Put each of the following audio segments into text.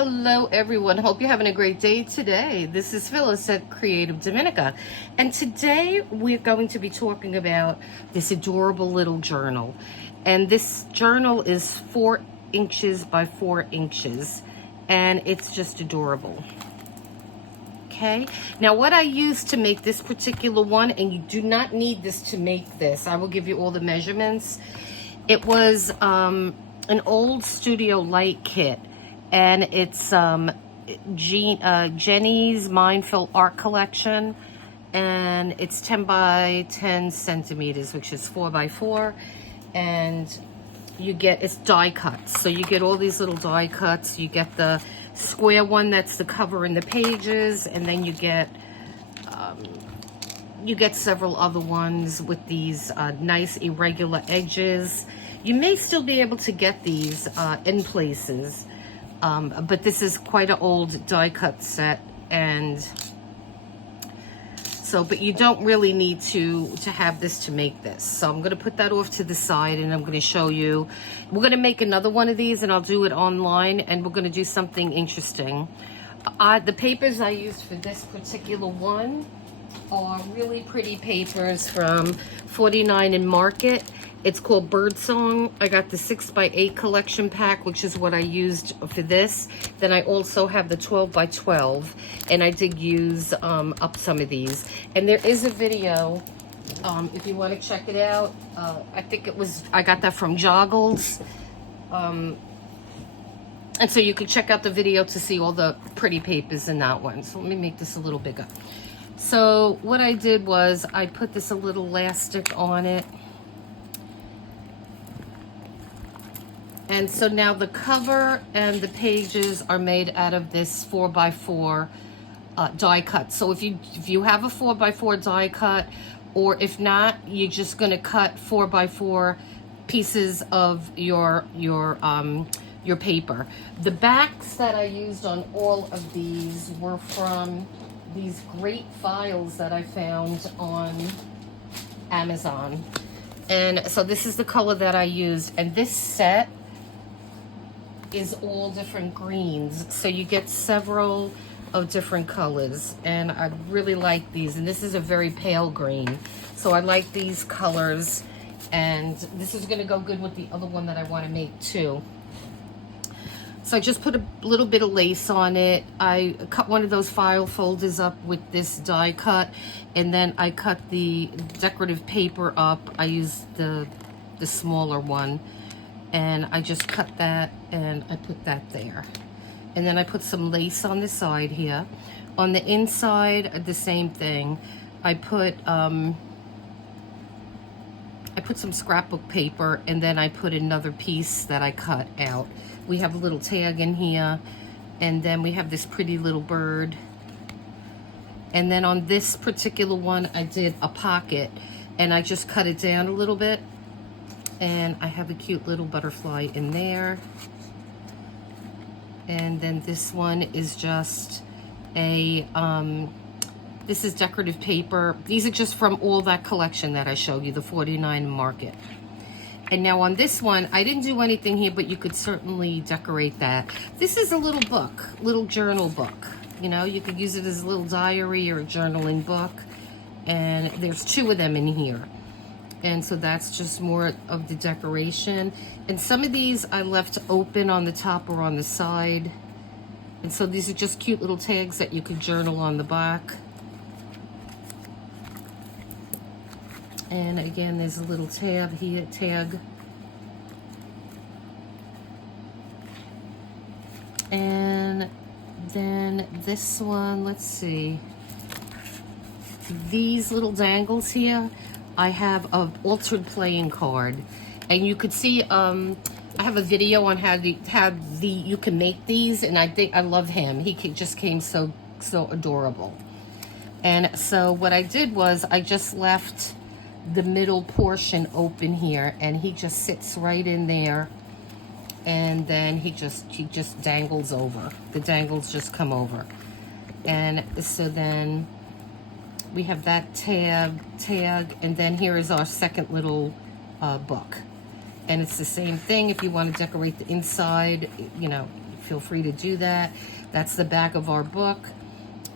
Hello everyone, hope you're having a great day today. This is Phyllis at CreativeDomenica, and today we're going to be talking about this adorable little journal. And this journal is 4 inches by 4 inches, and it's just adorable. Okay, now what I used to make this particular one, and you do not need this to make this, I will give you all the measurements. It was an old Studio Light kit, and it's Jenine's Mindful Art Collection, and it's 10 by 10 centimeters, which is 4 by 4, and you get, it's die cuts, so you get all these little die cuts. You get the square one that's the cover and the pages, and then you get several other ones with these nice irregular edges. You may still be able to get these in places, but this is quite an old die cut set, and so, but you don't really need to have this to make this. So I'm going to put that off to the side, and I'm going to show you. We're going to make another one of these, and I'll do it online, and we're going to do something interesting. The papers I used for this particular one are really pretty papers from 49 in Market. It's called Birdsong. I got the 6 by 8 collection pack, which is what I used for this. Then I also have the 12 by 12, and I did use up some of these. And there is a video, if you want to check it out. I think I got that from Joggles. And so you can check out the video to see all the pretty papers in that one. So let me make this a little bigger. So what I did was I put this a little elastic on it. And so now the cover and the pages are made out of this 4 by 4 die cut. So if you have a 4 by 4 die cut, or if not, you're just going to cut 4 by 4 pieces of your paper. The backs that I used on all of these were from these great files that I found on Amazon. And so this is the color that I used, and this set is all different greens, so you get several of different colors, and I really like these. And this is a very pale green, so I like these colors, and this is going to go good with the other one that I want to make too. So I just put a little bit of lace on it. I cut one of those file folders up with this die cut, and then I cut the decorative paper up. I used the smaller one, and I just cut that, and I put that there. And then I put some lace on the side here. On the inside, the same thing. I put some scrapbook paper, and then I put another piece that I cut out. We have a little tag in here, and then we have this pretty little bird. And then on this particular one, I did a pocket, and I just cut it down a little bit. And I have a cute little butterfly in there. And then this one is just a, this is decorative paper. These are just from all that collection that I showed you, the 49 Market. And now on this one, I didn't do anything here, but you could certainly decorate that. This is a little book, little journal book. You know, you could use it as a little diary or a journaling book. And there's 2 of them in here. And so that's just more of the decoration. And some of these I left open on the top or on the side. And so these are just cute little tags that you could journal on the back. And again, there's a little tab here, tag. And then this one, let's see. These little dangles here, I have an altered playing card, and you could see I have a video on how you can make these, and I love him. He just came so adorable. And so what I did was I just left the middle portion open here, and he just sits right in there, and then he just dangles over. The dangles just come over, and so then we have that tag, and then here is our second little book. And it's the same thing. If you want to decorate the inside, you know, feel free to do that. That's the back of our book.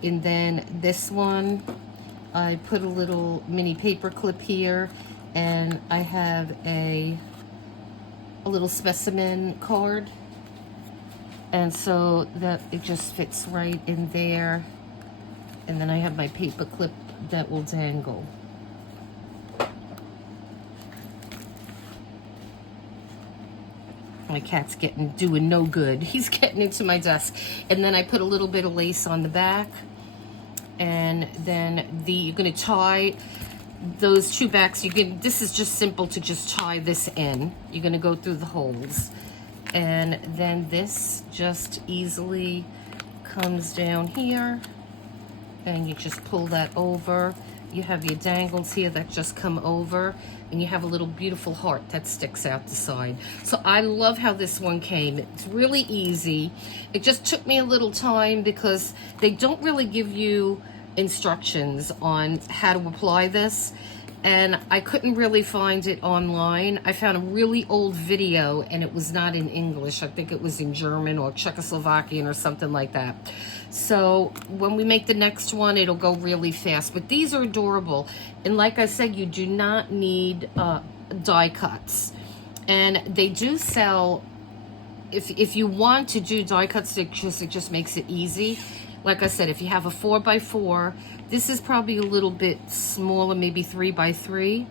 And then this one, I put a little mini paper clip here, and I have a little specimen card. And so that it just fits right in there. And then I have my paper clip that will dangle. My cat's doing no good. He's getting into my desk. And then I put a little bit of lace on the back. And then you're gonna tie those two backs. This is just simple to just tie this in. You're gonna go through the holes. And then this just easily comes down here. And you just pull that over. You have your dangles here that just come over, and you have a little beautiful heart that sticks out the side. So I love how this one came. It's really easy. It just took me a little time because they don't really give you instructions on how to apply this, and I couldn't really find it online. I found a really old video, and it was not in English. I think it was in German or Czechoslovakian or something like that. So when we make the next one, it'll go really fast. But these are adorable. And like I said, you do not need die cuts. And they do sell, if you want to do die cuts, it just makes it easy. Like I said, if you have a 4x4, this is probably a little bit smaller, maybe 3x3.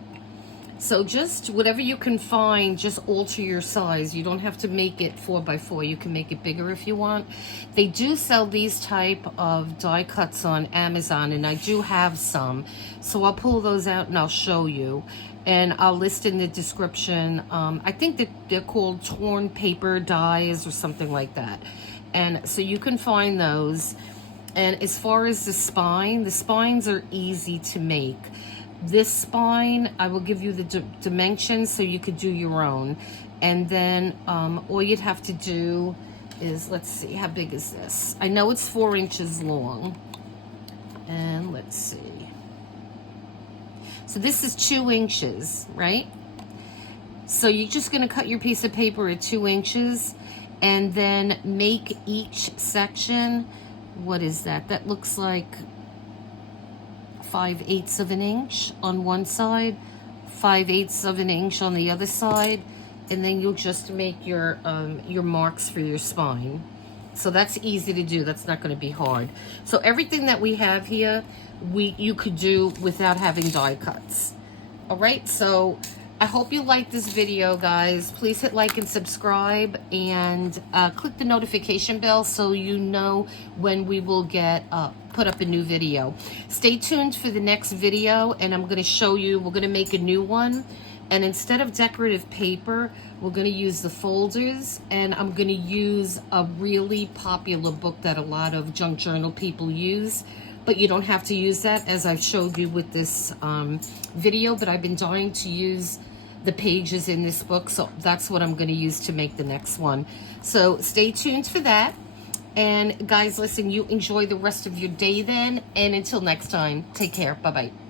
So just whatever you can find, just alter your size. You don't have to make it 4x4. You can make it bigger if you want. They do sell these type of die cuts on Amazon, and I do have some. So I'll pull those out and I'll show you. And I'll list in the description. I think that they're called torn paper dies or something like that. And so you can find those. And as far as the spines are easy to make. This spine, I will give you the dimensions so you could do your own. And then all you'd have to do is, let's see, how big is this? I know it's 4 inches long. And let's see. So this is 2 inches, right? So you're just gonna cut your piece of paper at 2 inches and then make each section, what is that? That looks like 5/8 of an inch on one side, 5/8 of an inch on the other side, and then you'll just make your marks for your spine. So that's easy to do. That's not going to be hard. So everything that we have here, you could do without having die cuts. All right. So I hope you like this video, guys. Please hit like and subscribe, and click the notification bell so you know when we will put up a new video. Stay tuned for the next video, and I'm going to show you, we're going to make a new one. And instead of decorative paper, we're going to use the folders, and I'm going to use a really popular book that a lot of junk journal people use. But you don't have to use that, as I've showed you with this video, but I've been dying to use the pages in this book, so that's what I'm going to use to make the next one. So stay tuned for that. And guys, listen, you enjoy the rest of your day then, and until next time, take care. Bye-bye.